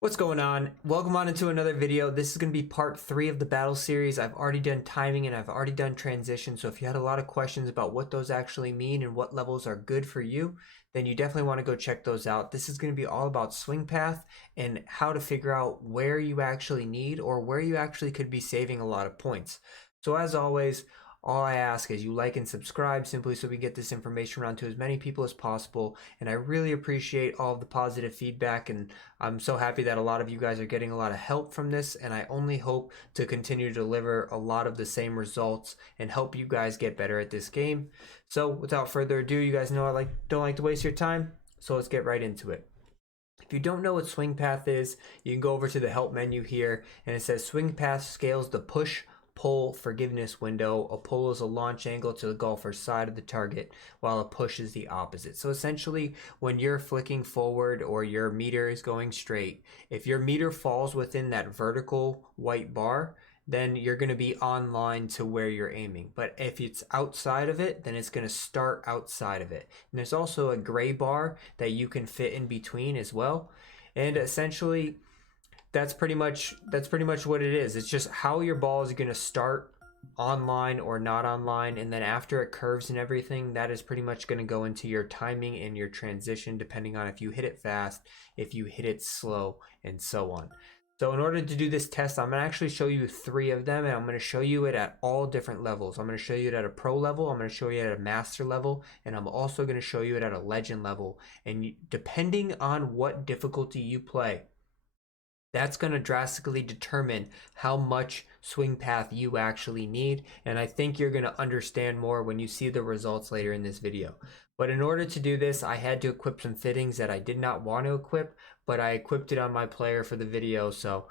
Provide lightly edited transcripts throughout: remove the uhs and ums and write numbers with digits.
What's going on? Welcome on into another video. This is going to be part 3 of the battle series. I've already done timing and I've already done transition. So if you had a lot of questions about what those actually mean and what levels are good for you, then you definitely want to go check those out. This is going to be all about swing path and how to figure out where you actually need or where you actually could be saving a lot of points. So as always, all I ask is you like and subscribe simply so we get this information around to as many people as possible. And I really appreciate all of the positive feedback, and I'm so happy that a lot of you guys are getting a lot of help from this, and I only hope to continue to deliver a lot of the same results and help you guys get better at this game. So without further ado, you guys know I don't like to waste your time, so let's get right into it. If you don't know what swing path is, you can go over to the help menu here, and it says swing path scales the push pull forgiveness window. A pull is a launch angle to the golfer's side of the target, while a push is the opposite. So essentially, when you're flicking forward or your meter is going straight, if your meter falls within that vertical white bar, then you're going to be on line to where you're aiming. But if it's outside of it, then it's going to start outside of it. And there's also a gray bar that you can fit in between as well. And essentially, that's pretty much what it is. It's just how your ball is going to start online or not online, and then after it curves and everything, that is pretty much going to go into your timing and your transition, depending on if you hit it fast, if you hit it slow, and so on. So in order to do this test, I'm going to actually show you 3 of them, and I'm going to show you it at all different levels. I'm going to show you it at a pro level, I'm going to show you it at a master level, and I'm also going to show you it at a legend level. And depending on what difficulty you play, that's going to drastically determine how much swing path you actually need, and I think you're going to understand more when you see the results later in this video. But in order to do this, I had to equip some fittings that I did not want to equip, but I equipped it on my player for the video. So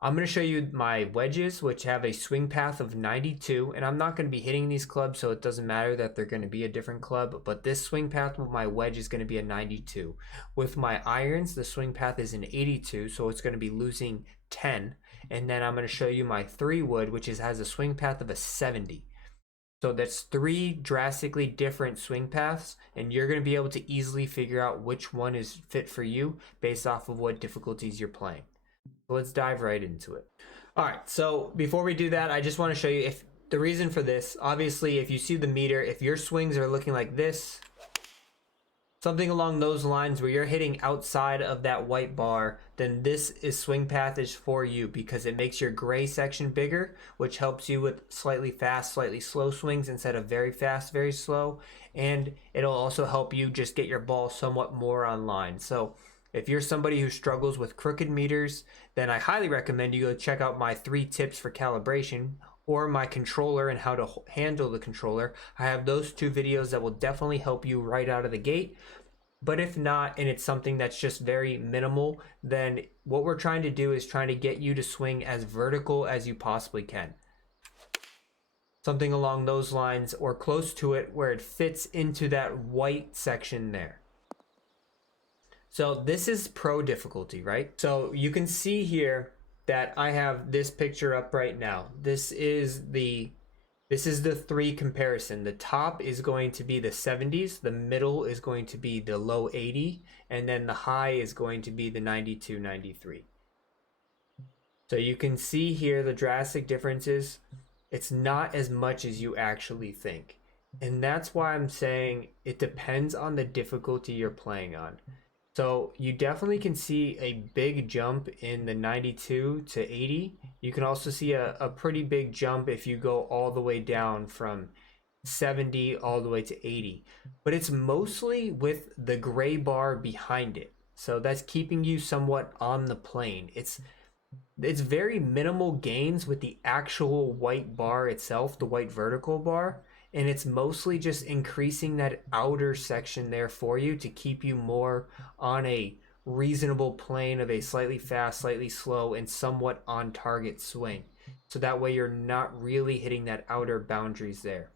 I'm going to show you my wedges, which have a swing path of 92, and I'm not going to be hitting these clubs, so it doesn't matter that they're going to be a different club, but this swing path with my wedge is going to be a 92. With my irons, the swing path is an 82, so it's going to be losing 10, and then I'm going to show you my 3-wood, which has a swing path of a 70. So that's 3 drastically different swing paths, and you're going to be able to easily figure out which one is fit for you based off of what difficulties you're playing. So let's dive right into it. All right, so before we do that, I just want to show you if the reason for this. Obviously, if you see the meter, if your swings are looking like this, something along those lines where you're hitting outside of that white bar, then this is swing path is for you, because it makes your gray section bigger, which helps you with slightly fast, slightly slow swings instead of very fast, very slow. And it'll also help you just get your ball somewhat more on line. So if you're somebody who struggles with crooked meters, then I highly recommend you go check out my 3 tips for calibration, or my controller and how to handle the controller. I have those 2 videos that will definitely help you right out of the gate. But if not, and it's something that's just very minimal, then what we're trying to do is trying to get you to swing as vertical as you possibly can. Something along those lines or close to it, where it fits into that white section there. So this is pro difficulty, right? So you can see here that I have this picture up right now. This is the 3 comparison. The top is going to be the 70s, the middle is going to be the low 80, and then the high is going to be the 92, 93. So you can see here the drastic differences. It's not as much as you actually think. And that's why I'm saying it depends on the difficulty you're playing on. So you definitely can see a big jump in the 92 to 80. You can also see a pretty big jump if you go all the way down from 70 all the way to 80. But it's mostly with the gray bar behind it. So that's keeping you somewhat on the plane. It's very minimal gains with the actual white bar itself, the white vertical bar. And it's mostly just increasing that outer section there for you to keep you more on a reasonable plane of a slightly fast, slightly slow, and somewhat on target swing. So that way you're not really hitting that outer boundaries there.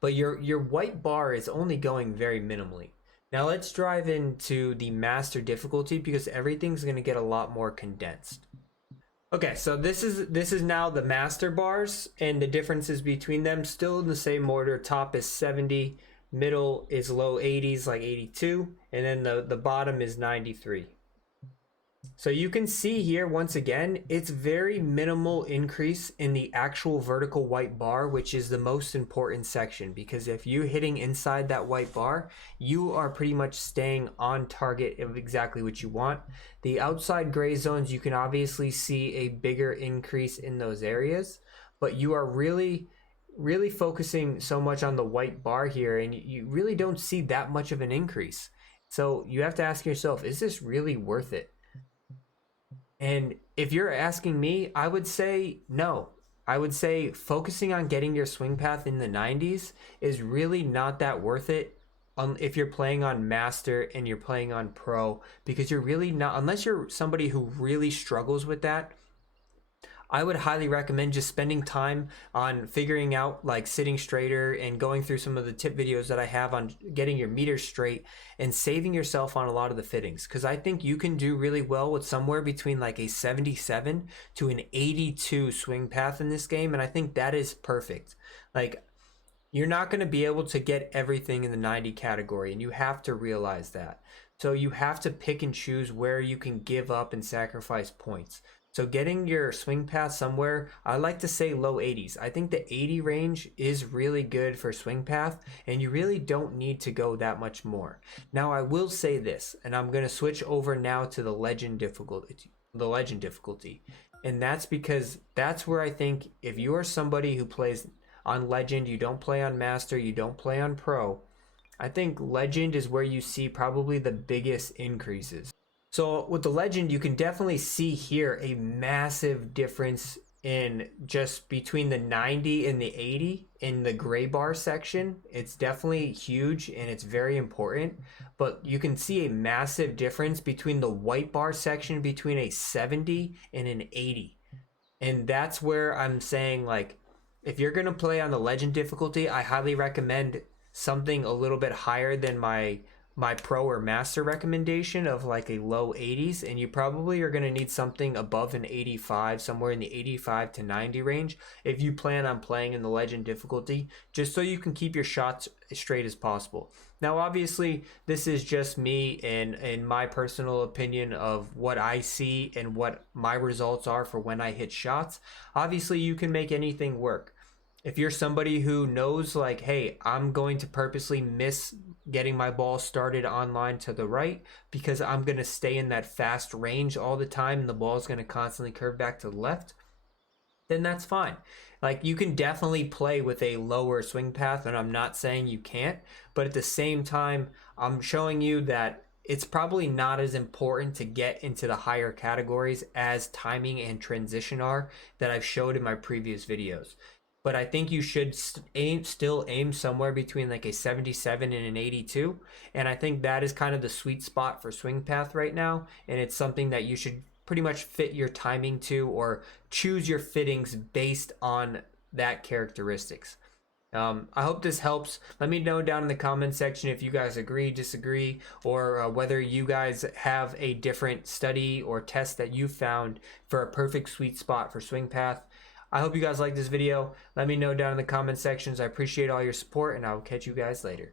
But your white bar is only going very minimally. Now let's drive into the master difficulty, because everything's going to get a lot more condensed. Okay, so this is now the master bars, and the differences between them still in the same order. Top is 70, middle is low 80s like 82, and then the bottom is 93. So you can see here, once again, it's very minimal increase in the actual vertical white bar, which is the most important section, because if you're hitting inside that white bar, you are pretty much staying on target of exactly what you want. The outside gray zones, you can obviously see a bigger increase in those areas, but you are really focusing so much on the white bar here, and you really don't see that much of an increase. So you have to ask yourself, is this really worth it? And if you're asking me, I would say no. I would say focusing on getting your swing path in the 90s is really not that worth it if you're playing on master and you're playing on pro, because you're really not, unless you're somebody who really struggles with that. I would highly recommend just spending time on figuring out like sitting straighter and going through some of the tip videos that I have on getting your meters straight and saving yourself on a lot of the fittings. Because I think you can do really well with somewhere between like a 77 to an 82 swing path in this game. And I think that is perfect. Like, you're not going to be able to get everything in the 90 category, and you have to realize that. So you have to pick and choose where you can give up and sacrifice points. So getting your swing path somewhere, I like to say low 80s. I think the 80 range is really good for swing path, and you really don't need to go that much more. Now I will say this, and I'm going to switch over now to the legend difficulty. And that's because that's where I think if you are somebody who plays on legend, you don't play on master, you don't play on pro, I think legend is where you see probably the biggest increases. So with the legend, you can definitely see here a massive difference in just between the 90 and the 80 in the gray bar section. It's definitely huge and it's very important, but you can see a massive difference between the white bar section between a 70 and an 80. And that's where I'm saying, like, if you're going to play on the legend difficulty, I highly recommend something a little bit higher than my pro or master recommendation of like a low 80s, and you probably are going to need something above an 85, somewhere in the 85 to 90 range if you plan on playing in the legend difficulty, just so you can keep your shots as straight as possible. Now obviously this is just me and my personal opinion of what I see and what my results are for when I hit shots. Obviously you can make anything work. If you're somebody who knows like, hey, I'm going to purposely miss getting my ball started online to the right because I'm going to stay in that fast range all the time and the ball is going to constantly curve back to the left, then that's fine. Like, you can definitely play with a lower swing path, and I'm not saying you can't, but at the same time, I'm showing you that it's probably not as important to get into the higher categories as timing and transition are that I've showed in my previous videos. But I think you should still aim somewhere between like a 77 and an 82. And I think that is kind of the sweet spot for swing path right now. And it's something that you should pretty much fit your timing to, or choose your fittings based on that characteristics. I hope this helps. Let me know down in the comment section if you guys agree, disagree, or whether you guys have a different study or test that you found for a perfect sweet spot for swing path. I hope you guys like this video. Let me know down in the comment sections. I appreciate all your support, and I will catch you guys later.